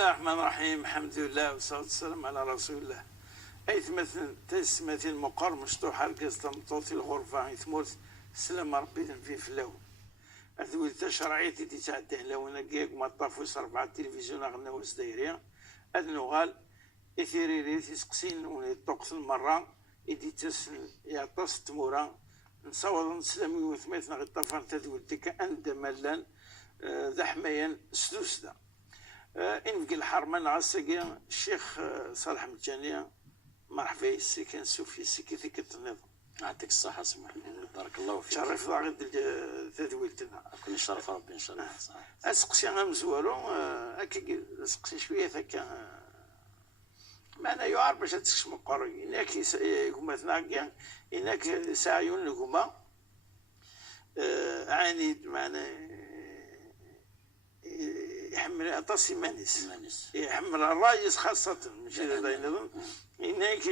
الله الرحمن الرحيم. الحمد لله والصلاة والسلام على رسول الله. أيث مثل تسمة مقر مشطوح القص تمطوطي الغرفة يثمرت سلام ربي في فلاو أذوي تشرعية تتعدى لو نقيق ما طافوس 4 تلفزيون أغنى وسدايريا أذنغال إثيريري تسقسين ونطقس المرة إدي تسن يعطس تمورا نصور نسلمي وثميثنا غطافان تذوي تكا أند ملان ذا حمايا سدوسدا إن في الحرمان عساقي الشيخ صالح مجانية مرحبا يسي كان سوفي سكي ثيك النظام. يعطيك الصحة سي محمد، بارك الله فيك. شرف غد تدويلتنا. كل شرف ربي إن شاء الله. أسقسي غنزوالو هكا أسقسي شوية ثكا معنا يعرف باش تكش مقري إنك كما ثناقيا إنك ساعيون لكما عنيد معنا يحمل أطاس مانيس يحمل الرايس خاصة ماشي هذا ينظم إنك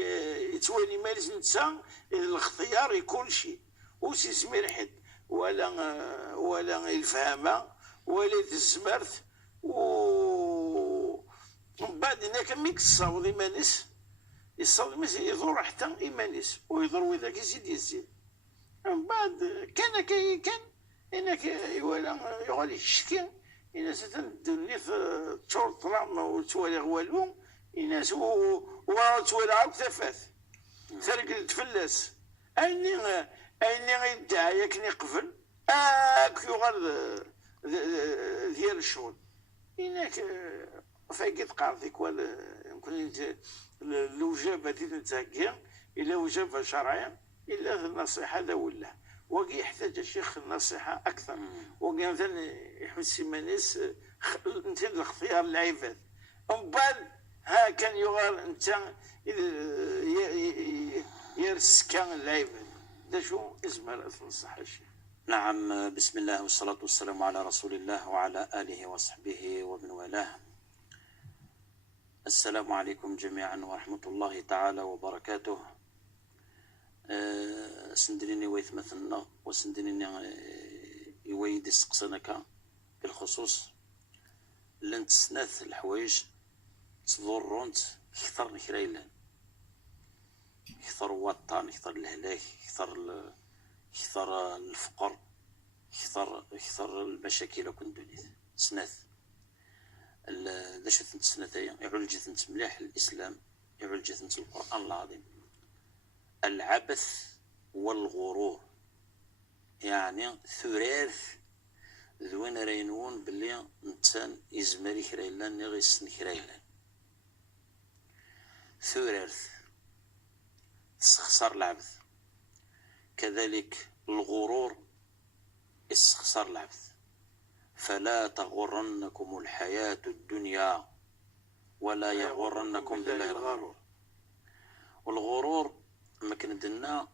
يتوالي مالس نتسا الاختيار يكون شيء وسي سمير حد ولا الفهامة ولا الزمرت ومن بعد هناك ميكس الصوت إيمانيس الصوت ماشي يضر حتى إيمانيس ويضر وذاك يزيد من بعد كان إنك ولا يغالي الشكي الناس تندني في تشورطرام وتوالي غوالو الناس وتوالي عاود ثفاث ترك تفلس أيني غيدعي ياكني قفل يغال ديال الشغل إنك فايقيت قارثك ولا يمكن الوجابة دي نتاكيا إلا وجابة شرعية إلا النصيحة ذا ولا وقي يحتاج الشيخ النصيحة أكثر وقي مثلا يحس مانيس انت الاختيار العباد ومن بعد ها كان يغال انت يرسكان العباد ده شو اسمه تنصح الشيخ. نعم، بسم الله والصلاة والسلام على رسول الله وعلى آله وصحبه ومن والاه. السلام عليكم جميعا ورحمة الله تعالى وبركاته. سندريني ويثمثلنا وسندريني يويد يسقسنك بالخصوص لن تسناث الحوايج تضرونت كثر نكريلان كثر وطن كثر الهلاك كثر الفقر كثر المشاكل وكن دونيت سناث ذا شو ثنت سنتايا يعولجت انت مليح الإسلام يعولجت انت القرآن العظيم. العبث والغرور يعني ثلاث ذوين رينون باللي انسان يزمري كرايلان يغيسن كرايلان ثلاث تسخسر العبث كذلك الغرور استخسر العبث. فلا تغرنكم الحياة الدنيا ولا يغرنكم بالله الغرور. والغرور ما كندنا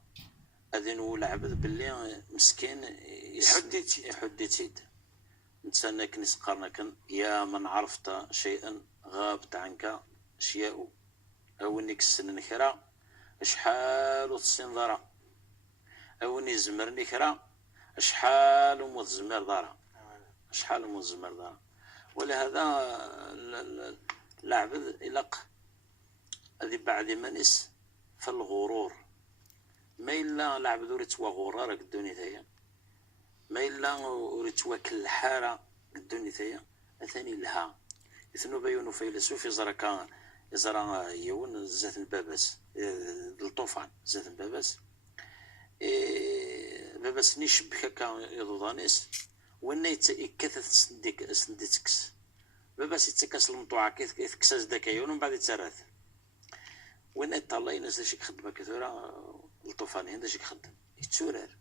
أذن ولعبد باللي مسكين يحديتيد نتسنى كنس قرنكن يا من عرفت شيئا غابت عنك أشياء أو إنك السن نكرا أشحال وتصين ضرا أو إني زمر نكرا أشحال ومتزمر ضرا أشحال ومتزمر ضرا. ولهذا العبد إلق هذه بعد منس فالغرور ما إلا العبد وريتوا غرارك الدنيا ثايا ما إلا وريتوا كل حارة الدنيا ثايا أثاني لها يثنو بيونو فيلسوف يزرع يون زات البابس الطوفان زات البابس بابس نيشبك هكا يضوضانيس وانا يكثث سنديتكس بابس يتكاس المطوعة كيف كساس داك يون ومن بعد يتسرث وانا يطلع يناس داش يخدم كثيرا الطوفاني داش يخدم يتسورر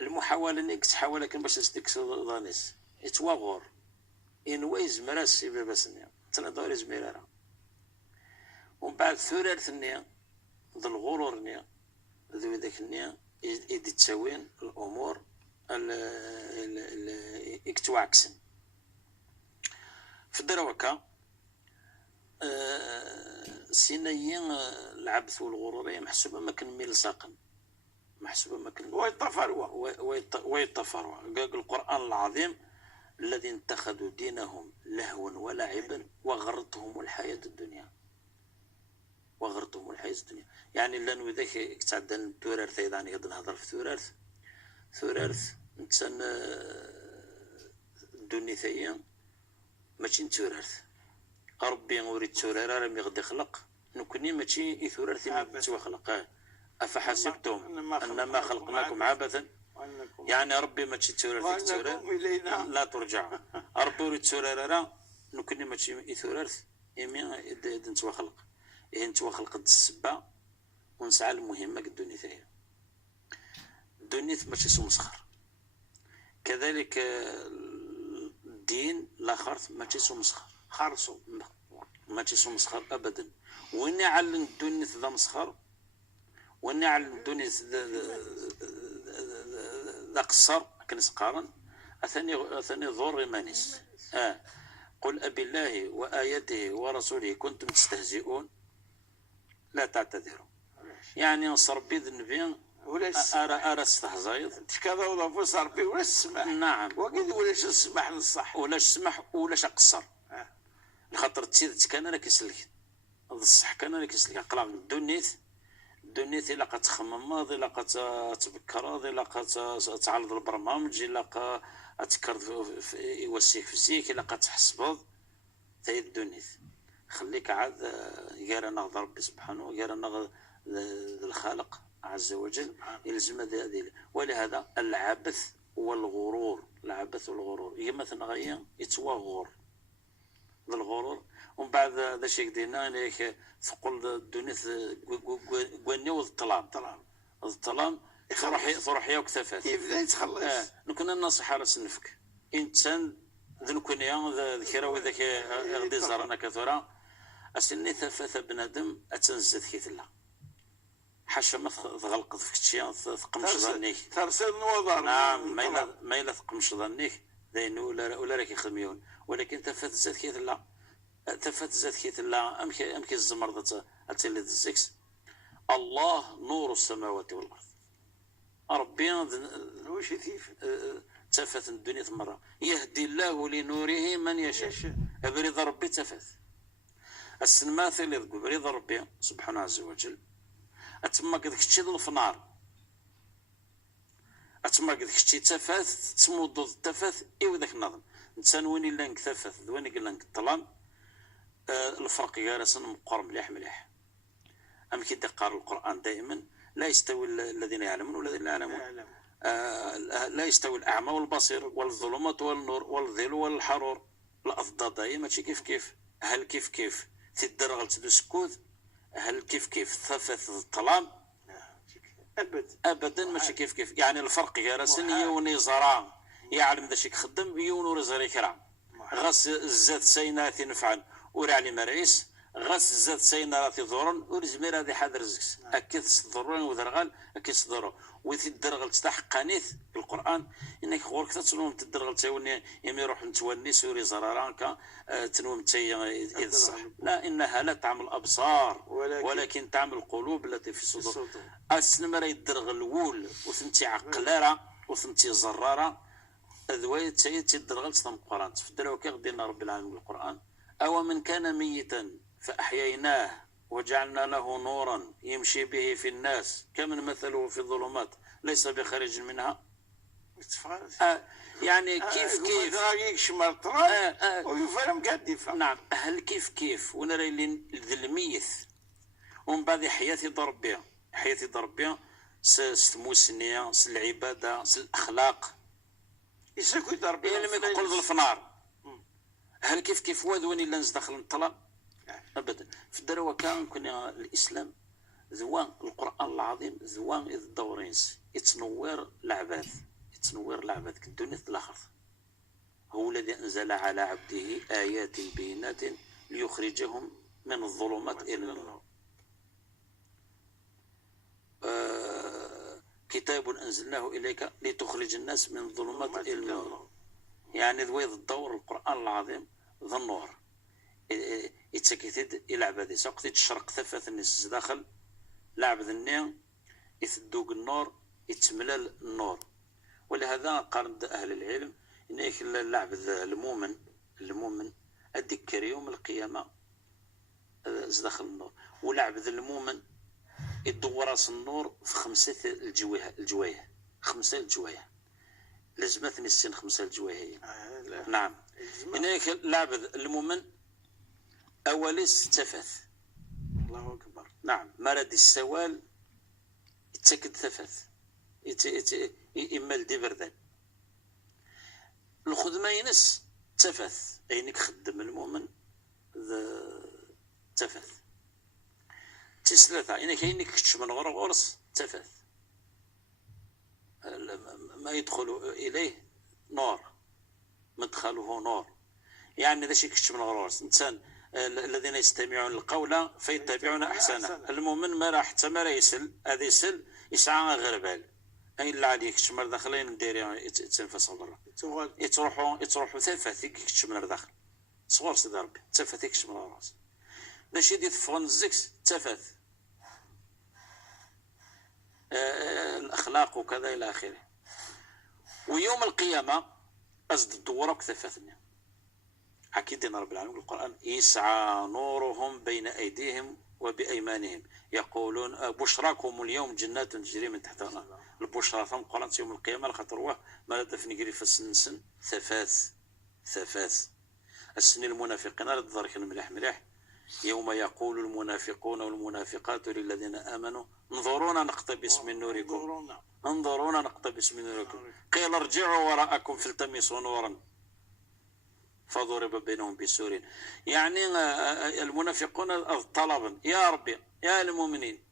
المحاولة انك تحاول لكن باش تستكس ضانيس يتواغور إنويز مراس بابسني تنظر زميرة ومن بعد ثورة ثنيا ذو الغرور نيا ذو ذاك النيا يدي تساوين الأمور اكتواكسن في الدروكة سينيين العبث والغرور محسوبة ما كان ميل ساقن محسوبة ما كان ويطفروا القرآن العظيم الذين اتخذوا دينهم لهوا ولعبا وغرتهم الحياة الدنيا. وغرتهم الحياة الدنيا يعني لانو ذاك تعدى الثورارث ايضا نهضر في ثورارث انسان الدنيا ماشي نتورارث ربي وريد ثورارا راه غادي يخلق نكوني ماشي ثورارث ما خلق. افحسبتم انما خلقناكم عبثا يعني ربي ماشي ثورارث لا ترجع ربي وريد ثورارا نكوني ماشي ثورارث ايمي نتوا خلق نتوا خلق السبه ونسعى المهمه الدنيا ثانيه الدنيا ماشي سمسخر كذلك الدين الاخر ماشي سمسخر خرصو ماشي سمسخر ابدا وين يعلم الدنيا ذا مسخر وين يعلم الدنيا ذا قصر كنسقارن اثني ضر مانيس قل أبي الله وآياته ورسوله كنتم تستهزئون لا تعتذروا يعني نصر بيد النبي أرى استهزايض تكذا ولا فصار بي ولا السماح نعم وقيد ولاش السماح للصح ولاش السماح ولاش قصر لخاطر تسيد كان انا كيسلك الصح كان انا كيسلك قلق الدنيت الا كتخمم الا كتبكر الا كتعرض البرنامج الا كتكر يوسيك في زيك الا كتحسبض تاي الدنيت خليك عاد يرانا ربي سبحانه يرانا الخالق عز وجل يلزم هذه ولهذا العبث والغرور هي مثلا غير يتوغر الغرور ومن بعد هذا الشيء دينا ليك ثقل الدنيا قواني والظلام تروح يا وكتفات يبدا يتخلص نكون النصيحه راس نفك انسان ذنكون يا ذكر وذاك غادي زرنا كثره اسني ثفث بنادم اتنزت كيت الله حاشا ما تغلق فيك شي ثقمش ظنيك ترسل نوضر نعم ما الا ثقمش ظنيك داين ولا راك يخدميون ولكن تفات زاد كيت الله امكي الزمرضه اتلي الزكس الله نور السماوات والارض ربي واش يثيف تفات الدنيا مرة يهدي الله لنوره من يشاء بريض ربي تفات السنماثل يذكر بريض ربي سبحانه عز وجل اتما كذاك الشيء الفنار اتما كذاك الشيء تفاث تسمود التفاث ايوا ذاك النظم انسان وين الا نكتفث وين قلنا الطلام الفرق جالس مقرب مليح ام كي تقرا القران دائما لا يستوي الذين يعلمون والذين لا يعلمون لا يستوي الاعمى والبصير والظلمات والنور والظل والحرور الافضل دائما ماشي كيف هل كيف تدرغل تدسكوت هل كيف ثفث الظلام ابدا ماشي كيف يعني الفرق جالس يوني زرا يعلم ذا شي خدم يونور زري كرام غاس الزاد سينات نفعل ورا علي مريس غاس الزاد سينات ضرن ورزمير هذه حاضر زكس اكيد صدرون وذرغال اكيد صدروا وتدرغل تحقانيث القران انك غورك تتنوم تدرغل تاوني يمي روح نتوني سوري زرارانكا تنوم تي الصح لا انها لا تعمل الابصار ولكن تعمل القلوب التي في الصدور اسنمر يدرغل وول وثنتي عقلاره وثنتي زراره ذوي تدرغل تم القران تفدروا كي غدينا رب العالمين بالقران او من كان ميتا فاحييناه وجعلنا له نورا يمشي به في الناس كمن مثله في الظلمات ليس بخارج منها يعني كيف ويفهم كدفع نعم هل كيف ونرى الميث ومن بعد حياتي ضربية سموسنية العبادة الأخلاق يسكو ضربية لما يقول الفنار هل كيف وذوني اللي داخل الطلب ابدا في الدروة كنا الاسلام زوان القران العظيم زوان الدورينس يتنور العباد كالدنيا الاخر هو الذي انزل على عبده ايات بينات ليخرجهم من الظلمات الى النور كتاب انزلناه اليك لتخرج الناس من الظلمات الى النور يعني ذوي الدور القران العظيم ذا النور يتسكتد الى عبادي سوق تشرق ثفث الناس داخل لعب النية يثدوق النور يتملل النور ولهذا قال اهل العلم إنك اللعب المؤمن أذكر يوم القيامة داخل النور، ولعب المؤمن يدور راس النور في 5 الجوايه 5 الجوايه لازمتني السن 5 الجوايه. نعم. هناك لعب المؤمن أوليس تفث. الله أكبر. نعم. مرض السوال يتسكد ثفث إما لدي بردان الخدمة ينس تفث أينك خدم المؤمن تفث تسلثة إنك أينك تشمل غرس تفث ما يدخل إليه نور مدخله نور، يعني ذا شيء كتشمل غرس إنسان الذين يستمعون القول فيتبعون أحسنه. المؤمن ما راح تمر يسل هذا يسل يسعى غربال أي اللي عليك تشمر داخلين ندير يتنفس برا يتروحوا ثفاثيك تشمر داخل صغار سيدي ربي تفاثيك تشمر راس باش يدي تفغن الزكس تفاث الأخلاق وكذا إلى آخره. ويوم القيامة أزد الدورك ثفاثني أكيد رب العالمين القرآن يسعى نورهم بين أيديهم وبأيمانهم يقولون بشراكم اليوم جنات تجري من تحتها البشرى ثم قرأت يوم القيامة لخاطر ما لا فنقري في السن ثفاث السن المنافقين لا تضرك مليح يوم يقول المنافقون والمنافقات للذين آمنوا انظرونا نقتبس من نوركم قيل ارجعوا وراءكم فالتمسوا نورا فضرب بينهم بسور. يعني المنافقون طلبا يا ربي يا المؤمنين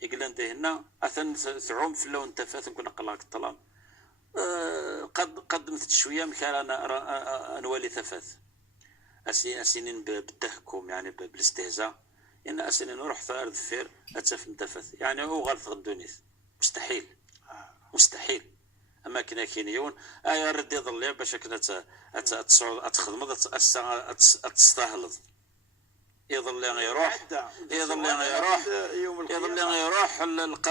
يقول انتهنا اثن ثعوم في اللون تفاث كنا قلاك الطلب قد قدمت شويه مكان انا نولي ثفاث اسنين بالتهكم يعني بالاستهزاء ان اسنين نروح ثار ذفير اتفهم تفاث يعني هو غلط غدونيث مستحيل اما كنا كينيون ايا ردي ظل باش كنا تخدم تستاهل يظل يروح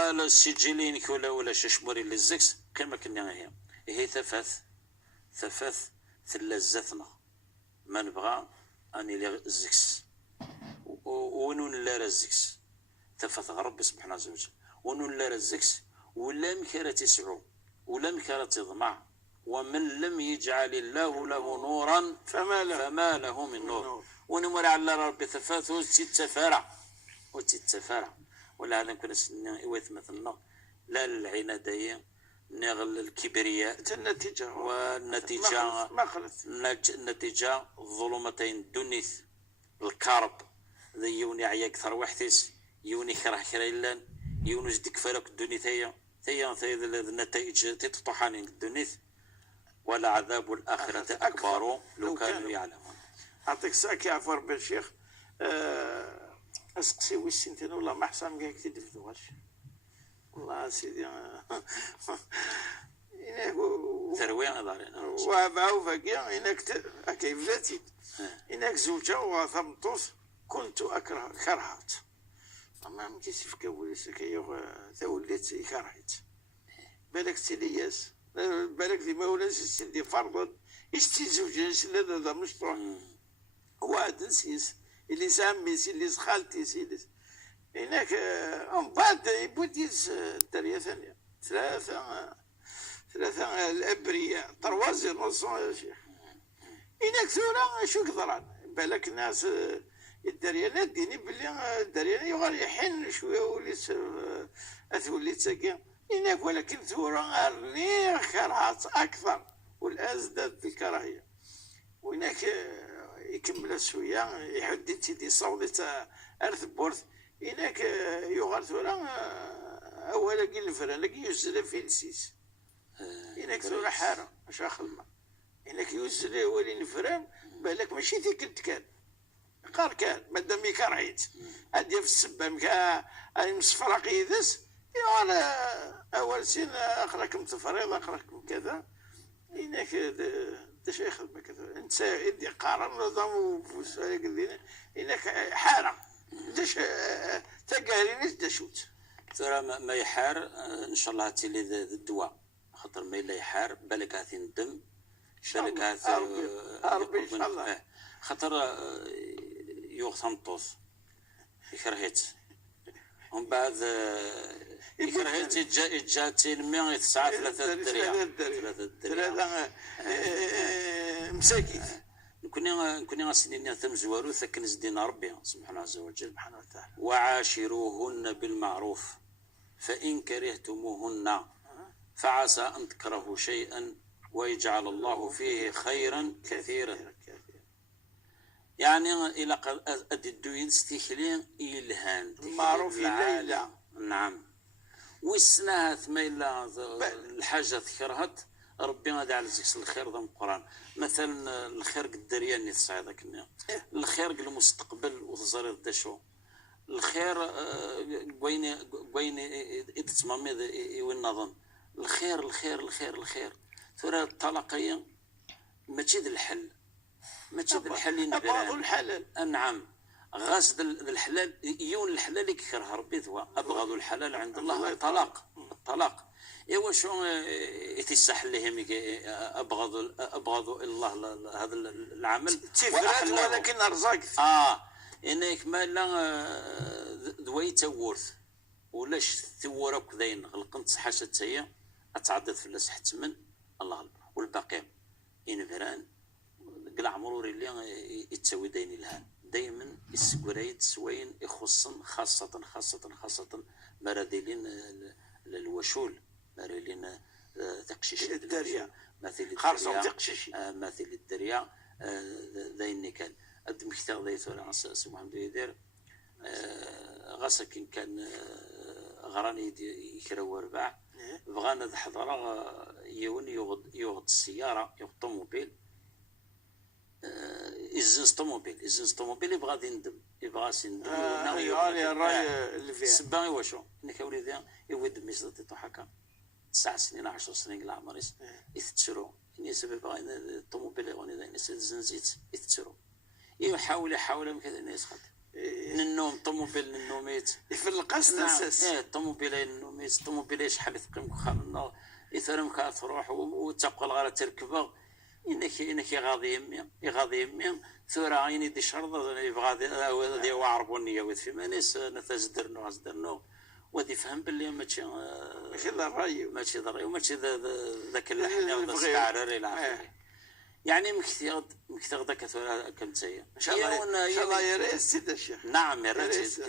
السجلين ولا ششموري للزكس كما كنا هي ثفاث ثلزتنا ما نبغى اني الزكس ونون لا الزكس ثفاث رب سبحانه وتعالى ونون لا الزكس ولا مكره تسعو ولا مكره تضمع ومن لم يجعل الله له نورا فما له من نور ونمر على ربي ثفاث وتتفارع ولا هذا كنا سنة إويث مثلنا لا العنادية نغل الكبرياء والنتيجة الظلمتين دنيث الكرب ذي يوني عيا أكثر وحثيس يوني كره كريلان يوني جدك فرق الدنيث هي النتائج تتطحانين الدنيث ولا عذاب الآخرة أكبر لو كانوا يعلمون. أعطيك ساكي عفر بالشيخ أسقسي ويسنتين والله ما حسام قاعد كتير في دوغاش والله سيدي ثروي أضارين وابعو فقيا إنك كيف ذاتي إنك زوجة وثمطوس كنت أكره كرهت ما مكيسي في كوليس كيو ثوليت كرهت بالك تلياس بالك دي مولاس سيدي فرضا اشتي زوجين هذا مشروع واد نسيس اللي ساميس اللي خالتيس اللي هناك من بعد يبوديس الدريه ثانيه ثلاثه الابرياء طروازي نصون يا شيخ هناك ثورة شو كثران بالك الناس الدريه ناديني باللي الدريه يغال يحن شويه وليت اثوليت ساكي هناك ولكن ثورة اللي كرهت اكثر والان ازدادت الكراهيه وهناك يكمل شويه يحدد تيدي صوت ارث بورث هناك يغال ثورة اولا كي الفران لكن يوزل في السيس هناك ثورة حاره مش خلمه هناك يوزل ولي الفران بالك ماشي ذيك كان قال كان مادام كرهيت ادي في السبه مكا مصفرق يدس انا اول سين اخركم تفريض اخركم كذا هناك انت شيخ كذا انت يدي قارن نظام وفوسالك الدين هناك حاره داش تقالين داشوت ترى ما يحار ان شاء الله تيلي الدواء خاطر ما الا يحار بالك هاتي الدم بالك هات ربي ان شاء الله. خاطر يوغ تنطوس يكرهيت ومن بعد يكرهيت جا تينمي 9 3 الدريا 3 مساكيت. نكوني غاسنين ثم زوارو ثكن زدينا ربي سبحانه عز وجل سبحانه وتعالى. وعاشروهن بالمعروف فإن كرهتموهن فعسى أن تكرهوا شيئا ويجعل الله فيه خيرا كثيرا. يعني إلى قد الدوين استخلين إلهان معروف الليلة. نعم. والسنة ثميلا الحاجة ذكرهت ربي غادي على زيك الخير ذا القرآن. مثلا الخير قدريا اللي تصعدك الخير المستقبل وتزرير دشو الخير وين تتمامي وين نظن الخير ترى الطلاقية ماشي ذا الحل ماشي ذا الحل بعض الحلال. نعم غاصد الحلال يون الحلال يكره ربي ذوا أبغض الحلال عند الله الطلاق إيوا شو يتسح لهم أبغض الله هذا العمل تفرد ولكن أرزاق إنك ما لا ذويت ورث ولاش ثورك ذين غلقنت حاجة هي أتعدد في الناس حتى من الله والباقي ينفران قلع مرور اللي يتسوي دين الهان دائما السكوريت سوين يخصن خاصة مرادلين الوشول مرادلين تقشيش الدريا مثل خارصة تقشيش مثل الدريا ذين كان قد مختار ذي ثورة عصا محمد يدير غاسا كان غراني يكرو رباع بغانا ذا حضرة يون يوغد السيارة يوغد الطوموبيل إزنس طوموبيل يبغى غادي يندم يبغى سندم يغالي الراي اللي فيها سباغي واشو انك وليدي يود ميزة هكا 9 سنين 10 سنين كلا عمريس يتشرو اني سبب الطوموبيل يغني ذا زنزيت يتشرو يحاول كذا الناس خد النوم طوموبيل النوميت في القصد اساس طوموبيل النوميت طوموبيل شحال يثقم خام النار يثرم كات تروح وتقول غير تركبه إنك يغاضي يمي ثورة عيني دي شرطة يبغى يعرفوني يا في مانيس نتزدرنو ودي فهم باللي ماشي ضري وماشي ذاك اللحن وذاك الشعر إلى آخره. يعني مكتغ ذاك ثورة كمتية إن شاء الله يا سيد الشيخ. نعم يا ريت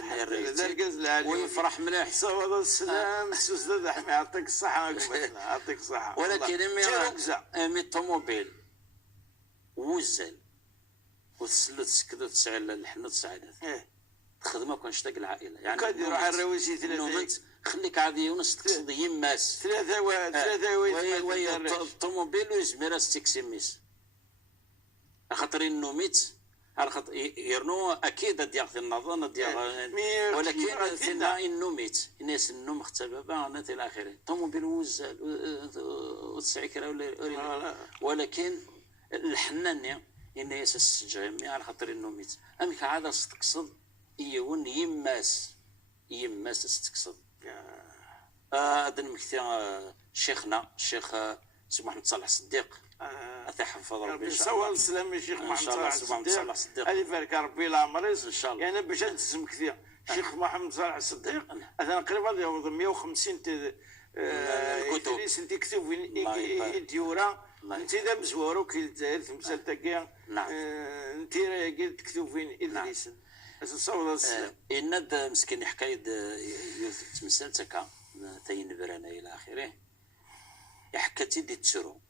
ويفرح مليح صوت السلام استاذ احمد يعطيك الصحة يعطيك الصحة. ولكن مي الطوموبيل وزل وتسلت سكدو تسعى الحنة تسعى خدمة كون شتاق العائلة يعني كان يروح الرويسي 3 خليك عادي ونص تقصد يماس 3 وي الطوموبيل ويزمير السكسي ميس خاطر النوميت على خاطر يرنو اكيد ديال النظام ديال ولكن فينا النوميت الناس النوم اختبابا الى اخره الطوموبيل وزال وتسعي كرا ولكن الحنان الناس السجام على خاطر النوميت امك عاد تقصد يون يماس تقصد هذا المكتي شيخنا الشيخ سي محمد صالح الصديق أتى حفظ ربي إن شاء الله. السلام الشيخ محمد صالح الصديق. اللي بارك ربي العمريس إن شاء الله. يعني باش نتسم كثير الشيخ محمد صالح الصديق أنا قريبا يوض 150 كتب. أنت كتب ديورا أنت ذا مزورو كي الجزائر في مسالتك. نعم. أنت قلت تكتب فين إدريس. صوت السلام. إن هذا مسكين حكاية يوث مسالتك تين برانا إلى آخره. يحكتي دي تشرو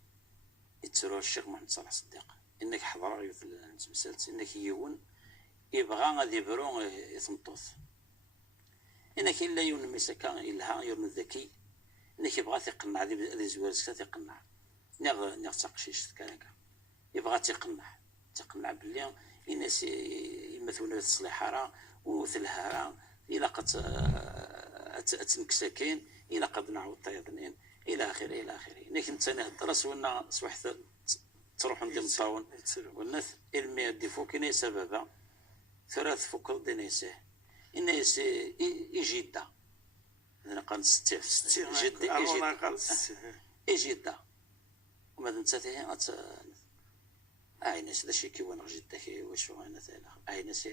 الشيخ محمد صالح الصديق انك حضر في المسلسل انك يون يبغى غادي يبرو يثمطوث انك الا يون مسكا الا يون الذكي انك يبغى تقنع هذه زوارس تقنع نغ تقشيش كذا يبغى تقنع باللي الناس يمثلون الصليحه وثلها الى قد اتنكساكين الى قد نعاود طيبنين الى اخره انك انت درس ونا سوحت تروح عند المطاون والناس علمي دي فوق ني سببا ثلاث فوق دينيسه الناس يجيدا انا قال 6 جدي يجيدا وما انت اي ناس ذا شي كيوان غجدك يواشو انا ثالث اي ناس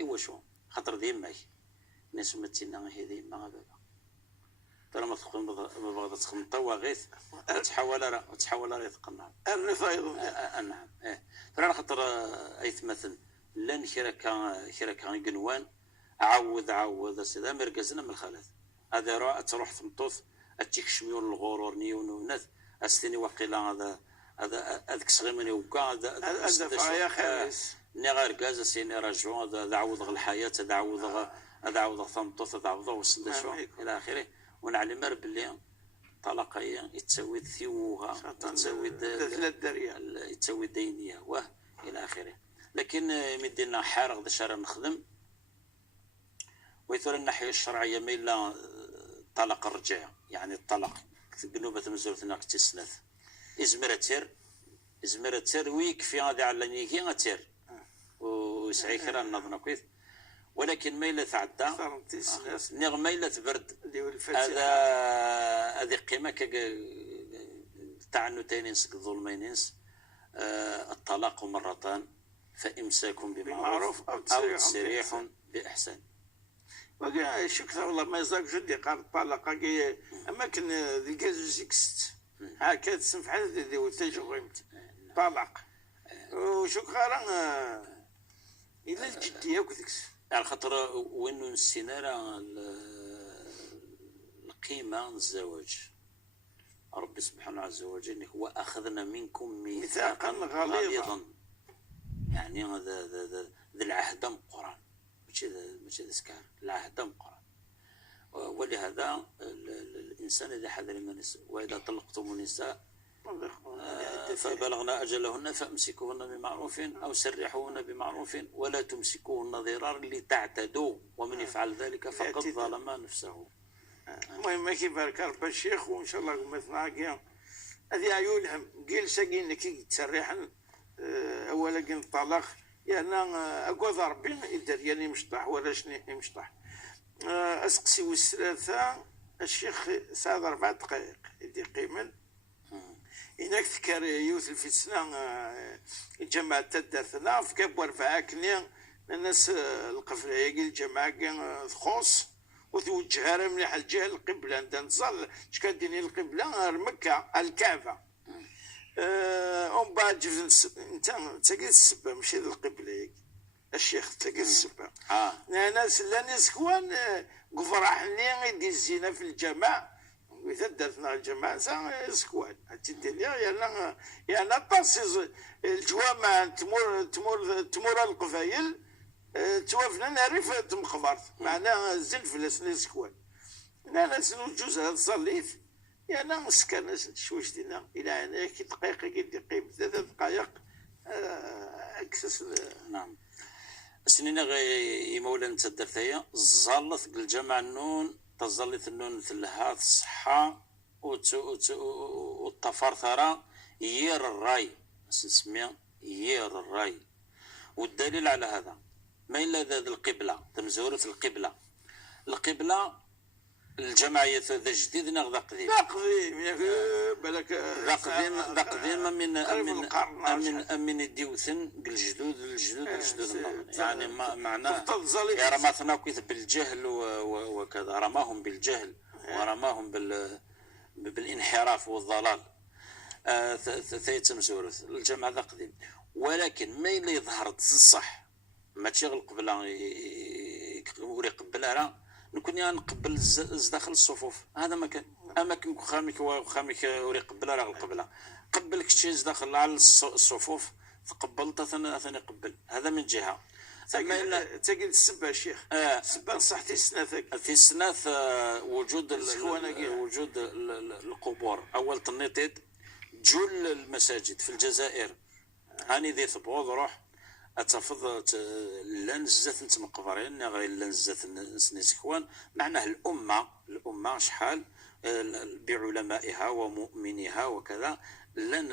يواشو خاطر ديماك ناس متينا هي ديما بابا ترى ما تخون ما بغات تخمم طواغيث تحاول راه يتقنع الرف ايضا. نعم ترى خاطر ايث مثلا لان كرا قنوان عوض سيدا مركزنا من الخالات هذا راه تروح تمطوث اتيك شميون الغرور نيون وناث استني وقيلا هذا هذاك صغير وكا هذا فيا خالص ني غير كاز سيني راجو هذا عوض الحياه هذا عوض ثمطوث هذا عوض وصل شو الى اخره ونعلم باللي طلقيا يتسوي ثيوها تسوي الدريه يتسوي دينيه واه الى اخره لكن مدينا حارق ذا شرع نخدم ويثور الناحيه الشرعيه ما الا طلاق الرجعه يعني الطلاق قنوبه مزورتنا كتسلث ازمرتر ويكفي هذا على نيكي غتر وسعي كرا نظن كويس ولكن ما الا تعدى نغ ما الا تبرد هذا قيمه تعنتين الظلمين الطلاق مرتان فامساك بمعروف او تسريح باحسان وقال شكرا والله ما يزاك جدي قال الطلاق اماكن ذي كازوزيكست هكا تسمح هذا وتجو غيمت طلاق وشكرا الى الجديه وكذاكس على خاطر وين نسينا القيمه الزواج ربي سبحانه عز وجل هو اخذنا منكم ميثاقا غليظا يعني هذا العهد من القران ماشي سكار العهد من القران ولهذا الانسان اذا حذر من النساء واذا طلقتم النساء فبلغنا أجلهن فأمسكوهن بمعروف أو سرحوهن بمعروف ولا تمسكوهن ضرارا لتعتدوا ومن يفعل ذلك فقد ظلم نفسه. المهم ما كيبارك ربي الشيخ وإن شاء الله قمتنا كيا هذه عيونهم قيل ساقين كي تسرحن أولا قين الطلاق يعني أقوى ربي يدير يعني مشطح ولا شنو مشطح أسقسي والثلاثة الشيخ ساعد 4 دقائق يدي قيمن إنك تذكر يوث في السنة الجماعة تدرثنا في كاب ورفع كنيا الناس القفلة الجماعة خص وتوجهها مليح الجهة القبلة انت نصل شكاديني القبلة مكة الكعبة ومن بعد انت تلقى السبة ماشي القبلة الشيخ تلقى السبة ناس لا نسكوان قفراحني يدي الزينة في الجماعة إذا درتنا الجماعة سكوان الدنيا يعني طاسيز الجوامع تمور القفايل توافنا نعرف تمخبرت معناها الزلفلس نسكوان أنا نجوز هذا صليت يعني سكان شوش دينا إلى أن كي دقيقة كي قيم 3 دقائق أكسس نعم السنين غي مولانا تدرتها زالت الجماعة النون تظلت النون مثلها الصحة والتفرثرة يير الراي نسميها يير الراي والدليل على هذا ما إلا ذا القبلة تمزورة القبلة الجمعية ذا جديد نغذا قديم بالك ذا قديم من الديوثن الجدود يعني معناه يا رماتنا كيف بالجهل وكذا رماهم بالجهل ورماهم بالانحراف والضلال ثيتم سورث الجمع ذا قديم ولكن ما اللي ظهرت الصح ما تشغل قبل وري قبلها راه نكون نقبل داخل الصفوف هذا ما كان اماكن خامك وري قبلها راه القبله قبلك شي داخل على الصفوف تقبلت ثاني قبل هذا من جهه تقل السبه الشيخ السبه صحتي السناثك في السناث وجود القبور اول تنيطيد جل المساجد في الجزائر هاني ذي ثبوض روح اتفضل لا نزات انت مقبرين غير لا نزات نسكوان معناه الامه شحال بعلمائها ومؤمنيها وكذا لن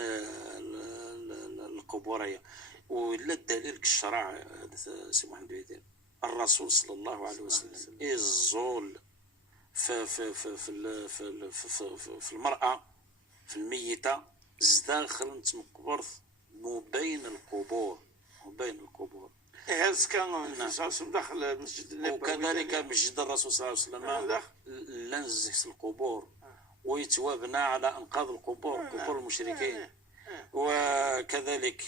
القبوريه ولا الدليل كالشرع سي محمد يدير الرسول صلى الله عليه وسلم الزول في المراه في الميته زداخل انت مقبرت مبين القبور، مبين القبور. هذا كان النبي صلى الله عليه وسلم دخل المسجد النبوي، وكذلك مسجد الرسول صلى الله عليه وسلم لنزح القبور ويتوابنا على انقاذ القبور، قبور المشركين. وكذلك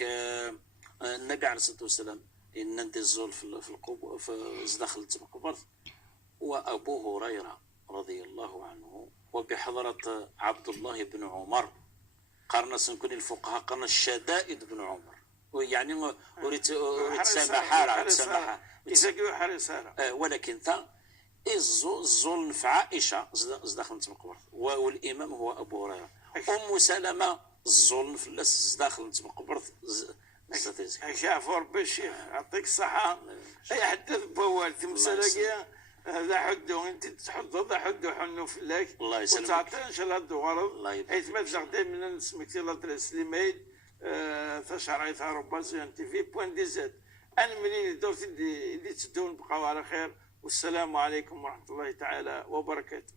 النبي عليه الصلاه والسلام ان ندي الزول في القبور في داخل المقبره، وابو هريره رضي الله عنه وبحضره عبد الله بن عمر قرن سنكون الفقهاء قرن الشدائد بن عمر، يعني اريد سماحه ولكن تا الزول في عائشه داخل المقبره، والامام هو ابو هريره. ام سلمه الزول في اللاس داخل المقبره. شافوا ربي الشيخ يعطيك الصحة. يحدث بوال تمسلاقيا هذا حدو انت تحضر هذا حدو حنو في الله الله يسلمك وتعطي ان شاء الله الدوار حيث ما تزغدي من نسمك الله سليمايد تشعر يثار رباز انت في بوان دي زاد. انا منين دورتي اللي تدون بقوا على خير، والسلام عليكم ورحمة الله تعالى وبركاته.